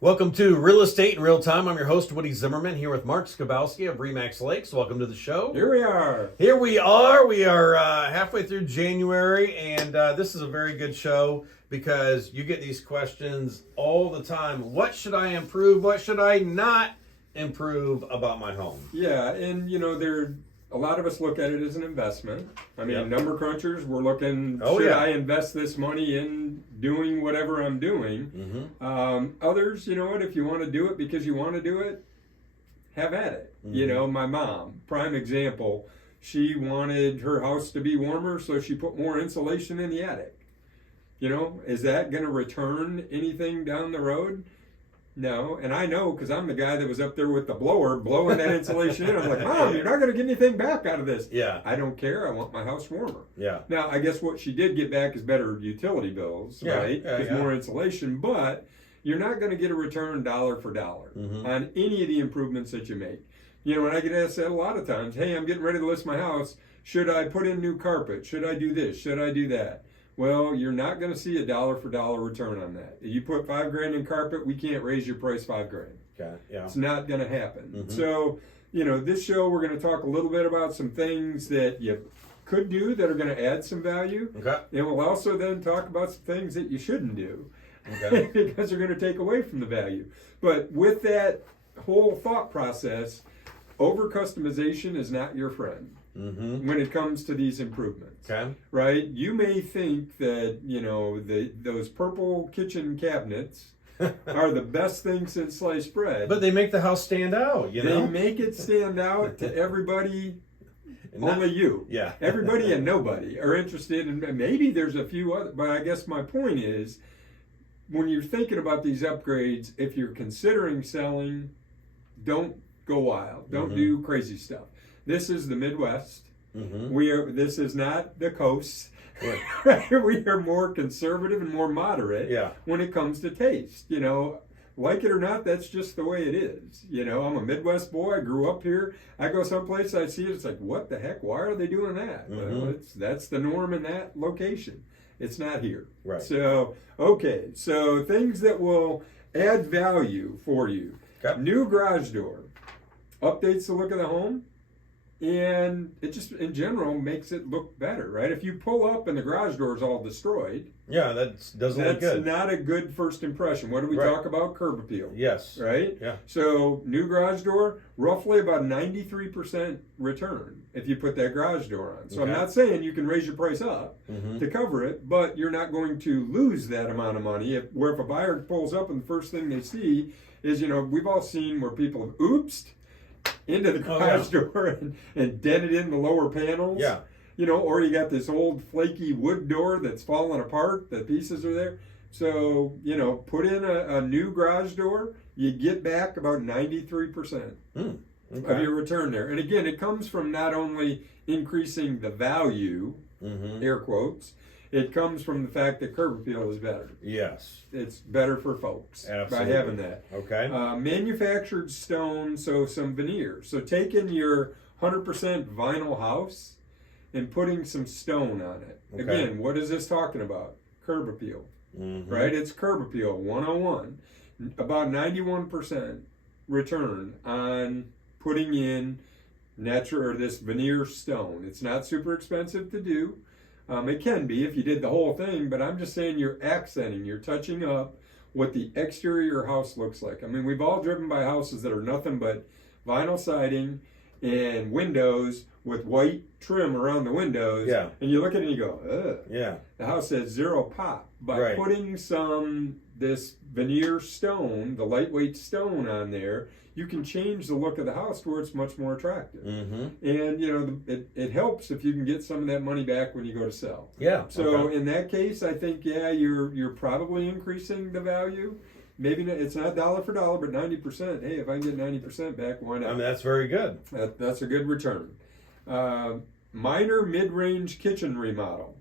Welcome to Real Estate in Real Time. I'm your host, Woody Zimmerman, here with Mark Skibowski of Remax Lakes. Welcome to the show. Here we are. Here we are. We are halfway through January, and this is a very good show because you get these questions all the time. What should I improve? What should I not improve about my home? Yeah, and a lot of us look at it as an investment. I mean, Yep. number crunchers, we're looking, should I invest this money in doing whatever I'm doing? Others, you know what, if you want to do it because you want to do it, have at it. My mom, prime example, she wanted her house to be warmer, so she put more insulation in the attic. Is that going to return anything down the road? No, and I know because I'm the guy that was up there with the blower blowing that insulation in. I'm like, Mom, you're not going to get anything back out of this. Yeah. I don't care. I want my house warmer. Yeah. Now, I guess what she did get back is better utility bills, right? Because more insulation, but you're not going to get a return dollar for dollar on any of the improvements that you make. When I get asked that a lot of times, hey, I'm getting ready to list my house. Should I put in new carpet? Should I do this? Should I do that? Well, you're not going to see a dollar for dollar return on that. If you put $5,000 in carpet, we can't raise your price $5,000. Okay. Yeah. It's not going to happen. So, this show we're going to talk a little bit about some things that you could do that are going to add some value. Okay. And we'll also then talk about some things that you shouldn't do Okay. because they're going to take away from the value. But with that whole thought process, over customization is not your friend. When it comes to these improvements, Okay. right? You may think that those purple kitchen cabinets are the best thing since sliced bread, But they make the house stand out, they make it stand out to everybody. Only you, Yeah. everybody and nobody are interested in. Maybe there's a few other, but I guess my point is, when you're thinking about these upgrades, if you're considering selling, don't go wild. Don't do crazy stuff. This is the Midwest. This is not the coast. We are more conservative and more moderate when it comes to taste. Like it or not, that's just the way it is. I'm a Midwest boy. I grew up here. I go someplace, I see it. It's like, what the heck? Why are they doing that? Well, that's the norm in that location. It's not here. Right. So, okay. So things that will add value for you. Okay. New garage door updates the look of the home, and it just in general makes it look better, right? If you pull up and the garage door is all destroyed, Yeah, that doesn't look good. that's not a good first impression. What do we talk about? Curb appeal. Yes. Right? Yeah. So new garage door, roughly about 93% return if you put that garage door on. So I'm not saying you can raise your price up to cover it, but you're not going to lose that amount of money. If a buyer pulls up and the first thing they see is, we've all seen where people have oopsed into the garage door and dented in the lower panels. Yeah. Or you got this old flaky wood door that's falling apart, the pieces are there. So, put in a new garage door, you get back about 93% of your return there. And again, it comes from not only increasing the value, air quotes, it comes from the fact that curb appeal is better. Yes. It's better for folks by having that. Okay. Manufactured stone, so some veneer. So taking your 100% vinyl house and putting some stone on it. Okay. Again, what is this talking about? Curb appeal, right? It's curb appeal 101. About 91% return on putting in natural or this veneer stone. It's not super expensive to do. It can be if you did the whole thing, but I'm just saying you're accenting, you're touching up what the exterior house looks like. I mean, we've all driven by houses that are nothing but vinyl siding and windows with white trim around the windows. Yeah. And you look at it and you go, ugh. Yeah. The house has zero pop. By putting this veneer stone, the lightweight stone on there, you can change the look of the house to where it's much more attractive. And it helps if you can get some of that money back when you go to sell. Yeah. So in that case, I think you're probably increasing the value. Maybe it's not dollar for dollar, but 90%. Hey, if I can get 90% back, why not? I mean, that's very good. That's a good return. Minor mid-range kitchen remodel.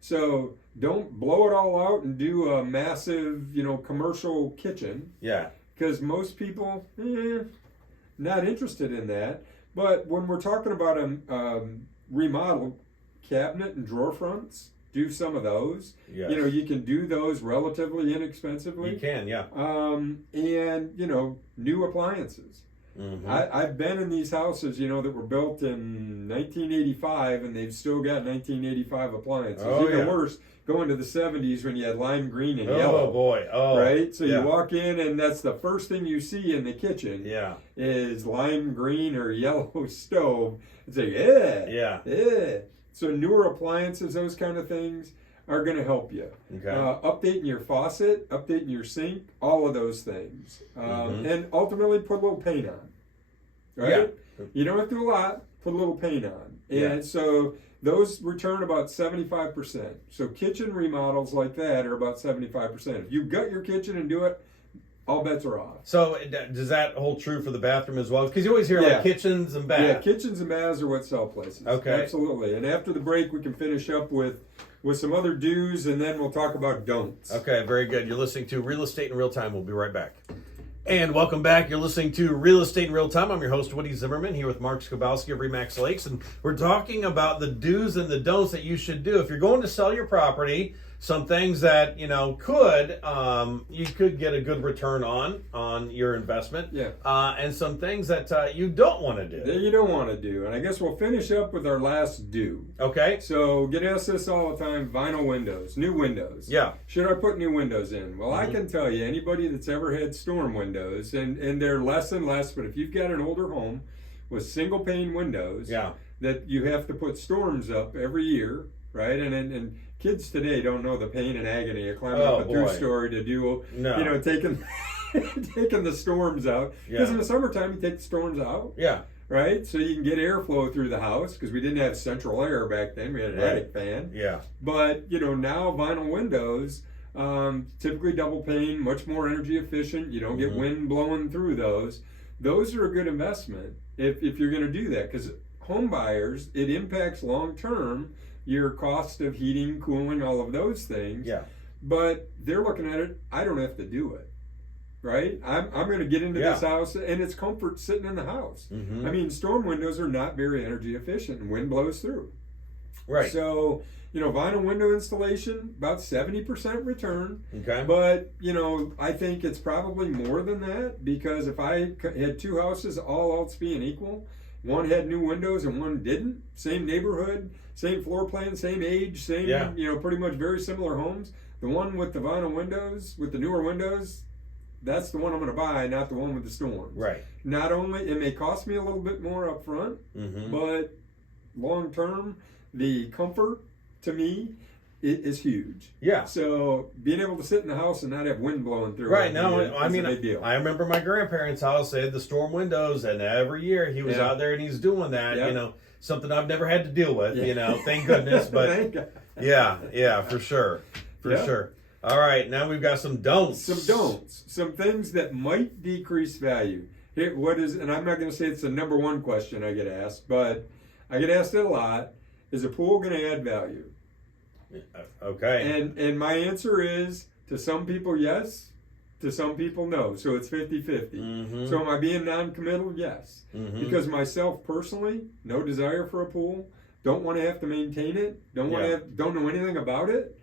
So don't blow it all out and do a massive, commercial kitchen. Yeah. Because most people, not interested in that. But when we're talking about a remodel, cabinet and drawer fronts, do some of those. Yes. You know, you can do those relatively inexpensively. You can, yeah. And, you know, new appliances. Mm-hmm. I've been in these houses, you know, that were built in 1985, and they've still got 1985 appliances. Oh, Even yeah. worse, going to the 70s when you had lime green and Oh, yellow. boy. Oh, right? So yeah. you walk in, and that's the first thing you see in the kitchen. Yeah. Is lime green or yellow stove. It's like, yeah. So newer appliances, those kind of things, are going to help you. Okay. Updating your faucet, updating your sink, all of those things. And ultimately put a little paint on. Right? Yeah. You don't have to do a lot, put a little paint on. And Yeah. so those return about 75%. So kitchen remodels like that are about 75%. If you gut your kitchen and do it, all bets are off. So does that hold true for the bathroom as well? Because you always hear like kitchens and baths. Yeah, kitchens and baths are what sell places. Okay. Absolutely. And after the break, we can finish up with some other do's, and then we'll talk about don'ts. Okay, very good. You're listening to Real Estate in Real Time. We'll be right back. And welcome back. You're listening to Real Estate in Real Time. I'm your host, Woody Zimmerman, here with Mark Skibowski of Remax Lakes. And we're talking about the do's and the don'ts that you should do. If you're going to sell your property, some things that, you know, you could get a good return on your investment. Yeah. And some things that you don't want to do. That you don't want to do. And I guess we'll finish up with our last do. Okay. So get asked this all the time, vinyl windows, new windows. Yeah. Should I put new windows in? Well, I can tell you, anybody that's ever had storm windows, and they're less and less, but if you've got an older home with single pane windows, Yeah. that you have to put storms up every year, right? And kids today don't know the pain and agony of climbing up a two-story to do, taking taking the storms out. Because in the summertime, you take the storms out. Yeah. Right? So you can get airflow through the house, because we didn't have central air back then. We had an attic fan. Yeah. But, you know, now vinyl windows, typically double pane, much more energy efficient. You don't get wind blowing through those. Those are a good investment if you're going to do that, because home buyers, it impacts long-term your cost of heating, cooling, all of those things. Yeah. But they're looking at it, I don't have to do it. Right? I'm going to get into this house, and it's comfort sitting in the house. Mm-hmm. I mean, storm windows are not very energy efficient, and wind blows through. Right. So, you know, vinyl window installation, about 70% return. Okay. But, you know, I think it's probably more than that, because if I had two houses, all else being equal, one had new windows and one didn't, same neighborhood, same floor plan, same age, same, you know, pretty much very similar homes. The one with the vinyl windows, with the newer windows, that's the one I'm going to buy, not the one with the storms. Right. Not only, it may cost me a little bit more up front, but long term, the comfort, to me, it is huge. Yeah. So being able to sit in the house and not have wind blowing through right. it, No, I is mean, a big deal. I remember my grandparents' house, they had the storm windows, and every year he was out there and he's doing that, you know, something I've never had to deal with, you know, thank goodness. But Thank God. yeah, for sure. For sure. All right, now we've got some don'ts. Some don'ts. Some things that might decrease value. Here, and I'm not going to say it's the number one question I get asked, but I get asked it a lot. Is a pool going to add value? Okay. And my answer is, to some people, yes. To some people, no. So it's 50-50. So am I being non-committal? Yes. Because myself personally, no desire for a pool. Don't want to have to maintain it. Don't know anything about it.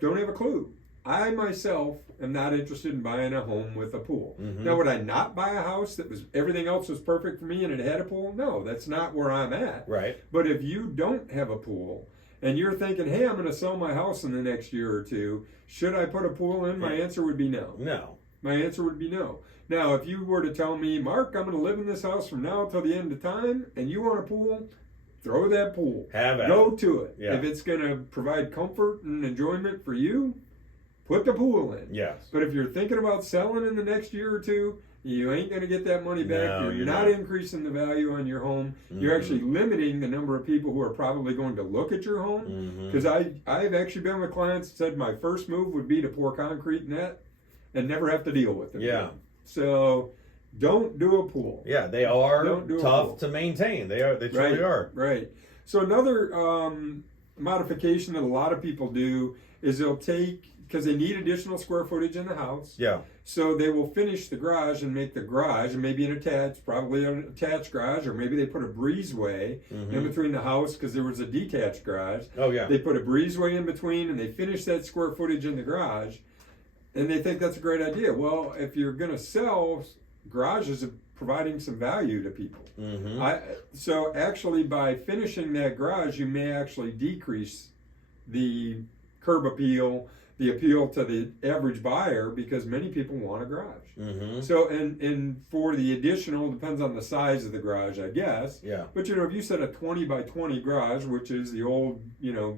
Don't have a clue. I myself am not interested in buying a home with a pool. Now, would I not buy a house that was everything else was perfect for me and it had a pool? No, that's not where I'm at. Right. But if you don't have a pool and you're thinking, hey, I'm going to sell my house in the next year or two, should I put a pool in? My answer would be no. No. My answer would be no. Now, if you were to tell me, Mark, I'm going to live in this house from now till the end of time, and you want a pool, throw that pool. Have it. Go to it. Yeah. If it's going to provide comfort and enjoyment for you, put the pool in. Yes. But if you're thinking about selling in the next year or two, you ain't going to get that money back. No, you're not increasing the value on your home. You're actually limiting the number of people who are probably going to look at your home. Because I've actually been with clients that said my first move would be to pour concrete net and never have to deal with it. Yeah. So don't do a pool. Yeah, they are Don't tough to maintain. They are. They truly are. Right. So another modification that a lot of people do is they'll take because they need additional square footage in the house. Yeah. So they will finish the garage and make the garage, and maybe probably an attached garage, or maybe they put a breezeway in between the house because there was a detached garage. Oh, yeah. They put a breezeway in between, and they finish that square footage in the garage, and they think that's a great idea. Well, if you're going to sell, garages are providing some value to people. So actually, by finishing that garage, you may actually decrease the curb appeal, the appeal to the average buyer, because many people want a garage. So, and for the additional, depends on the size of the garage, I guess. Yeah. But if you said a 20 by 20 garage, which is the old,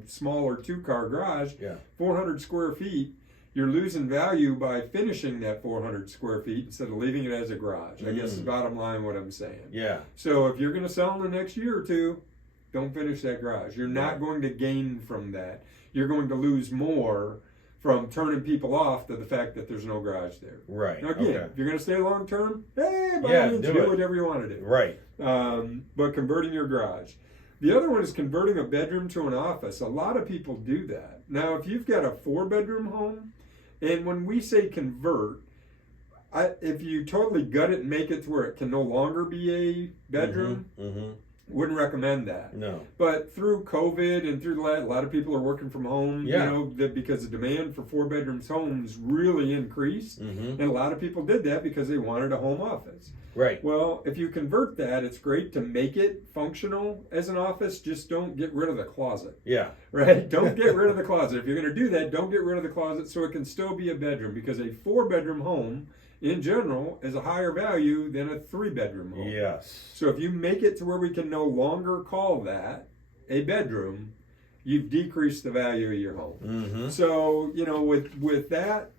smaller 2-car garage, 400 square feet, you're losing value by finishing that 400 square feet instead of leaving it as a garage. I guess the bottom line what I'm saying. Yeah. So if you're going to sell in the next year or two, don't finish that garage. You're not going to gain from that. You're going to lose more from turning people off to the fact that there's no garage there. Right. Now again, if you're going to stay long term, by all means, do whatever you want to do. Right. But converting your garage. The other one is converting a bedroom to an office. A lot of people do that. Now, if you've got a 4-bedroom home, and when we say convert, if you totally gut it and make it to where it can no longer be a bedroom, wouldn't recommend that. No. But through COVID and through a lot of people are working from home, because the demand for 4-bedroom homes really increased. And a lot of people did that because they wanted a home office. Right. Well, if you convert that, it's great to make it functional as an office. Just don't get rid of the closet. Yeah. Right? Don't get rid of the closet. If you're going to do that, don't get rid of the closet so it can still be a bedroom, because a 4-bedroom home in general is a higher value than a 3-bedroom home. Yes. So if you make it to where we can no longer call that a bedroom, you've decreased the value of your home. So, with that,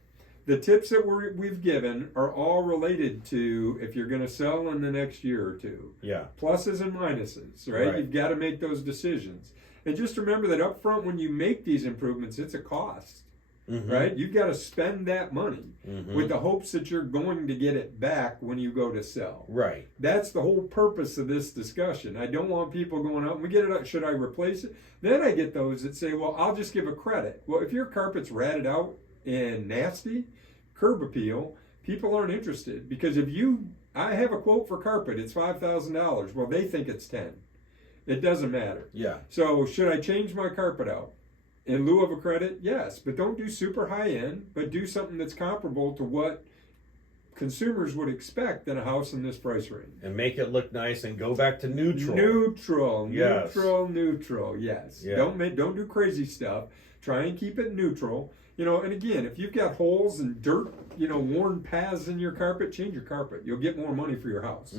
the tips that we've given are all related to if you're going to sell in the next year or two. Yeah. Pluses and minuses, right? You've got to make those decisions. And just remember that up front, when you make these improvements, it's a cost. Right? You've got to spend that money with the hopes that you're going to get it back when you go to sell. Right. That's the whole purpose of this discussion. I don't want people going out, we get it out, should I replace it? Then I get those that say, well, I'll just give a credit. Well, if your carpet's ratted out and nasty, curb appeal, people aren't interested. Because I have a quote for carpet, it's $5,000. Well, they think it's 10. It doesn't matter. Yeah. So should I change my carpet out? In lieu of a credit, yes, but don't do super high end, but do something that's comparable to what consumers would expect in a house in this price range. And make it look nice and go back to neutral. Neutral, yes. neutral, yes. Yeah. Don't do crazy stuff. Try and keep it neutral. And again, if you've got holes and dirt, worn paths in your carpet, change your carpet. You'll get more money for your house.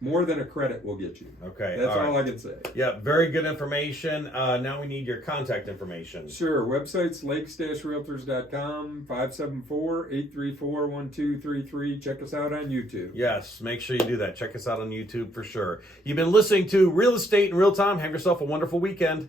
More than a credit will get you. Okay. That's all I can say. Yeah, very good information. Now we need your contact information. Sure. Website's lakes-realtors.com, 574-834-1233. Check us out on YouTube. Yes, make sure you do that. Check us out on YouTube for sure. You've been listening to Real Estate in Real Time. Have yourself a wonderful weekend.